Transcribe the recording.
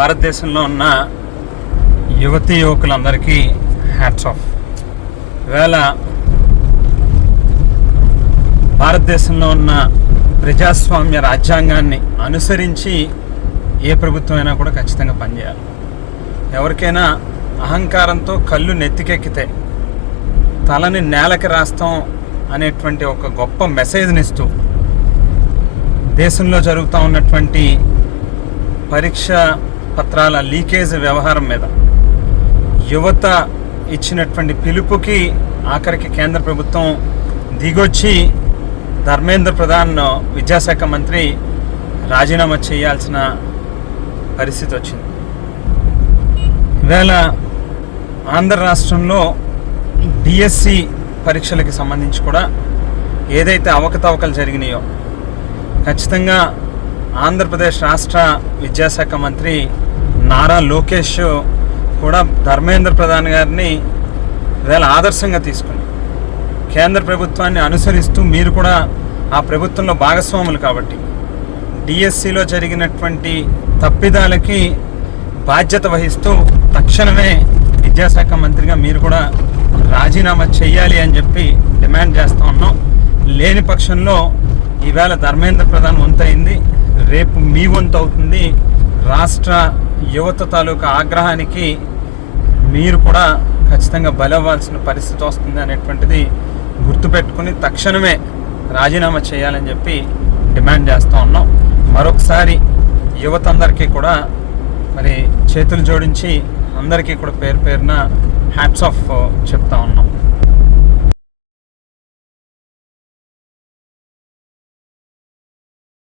భారతదేశంలో ఉన్న యువతీ యువకులందరికీ హ్యాట్స్ ఆఫ్. ఈవేళ భారతదేశంలో ఉన్న ప్రజాస్వామ్య రాజ్యాంగాన్ని అనుసరించి ఏ ప్రభుత్వం అయినా కూడా ఖచ్చితంగా పనిచేయాలి. ఎవరికైనా అహంకారంతో కళ్ళు నెత్తికెక్కితే తలని నేలకి రాస్తాం అనేటువంటి ఒక గొప్ప మెసేజ్ని ఇస్తూ దేశంలో జరుగుతూ ఉన్నటువంటి పరీక్ష పత్రాల లీకేజ్ వ్యవహారం మీద యువత ఇచ్చినటువంటి పిలుపుకి ఆఖరికి కేంద్ర ప్రభుత్వం దిగొచ్చి ధర్మేంద్ర ప్రధాన్ విద్యాశాఖ మంత్రి రాజీనామా చేయాల్సిన పరిస్థితి వచ్చింది. ఈవేళ ఆంధ్ర రాష్ట్రంలో డిఎస్సి పరీక్షలకి సంబంధించి కూడా ఏదైతే అవకతవకలు జరిగినాయో ఖచ్చితంగా ఆంధ్రప్రదేశ్ రాష్ట్ర విద్యాశాఖ మంత్రి నారా లోకేష్ కూడా ధర్మేంద్ర ప్రధాన్ గారిని ఈవేళ ఆదర్శంగా తీసుకుని కేంద్ర ప్రభుత్వాన్ని అనుసరిస్తూ మీరు కూడా ఆ ప్రభుత్వంలో భాగస్వాములు కాబట్టి డిఎస్సిలో జరిగినటువంటి తప్పిదాలకి బాధ్యత వహిస్తూ తక్షణమే విద్యాశాఖ మంత్రిగా మీరు కూడా రాజీనామా చేయాలి అని చెప్పి డిమాండ్ చేస్తూ ఉన్నాం. లేని పక్షంలో ఈవేళ ధర్మేంద్ర ప్రధాన్ వంతు అయింది, రేపు మీ వంతు అవుతుంది. రాష్ట్ర యువత తాలూకా ఆగ్రహానికి మీరు కూడా ఖచ్చితంగా బలవ్వాల్సిన పరిస్థితి వస్తుంది అనేటువంటిది గుర్తుపెట్టుకుని తక్షణమే రాజీనామా చేయాలని చెప్పి డిమాండ్ చేస్తూ ఉన్నాం. మరొకసారి యువత అందరికీ కూడా మరి చేతులు జోడించి అందరికీ కూడా పేరు పేరున హ్యాట్స్ ఆఫ్ చెప్తా ఉన్నాం.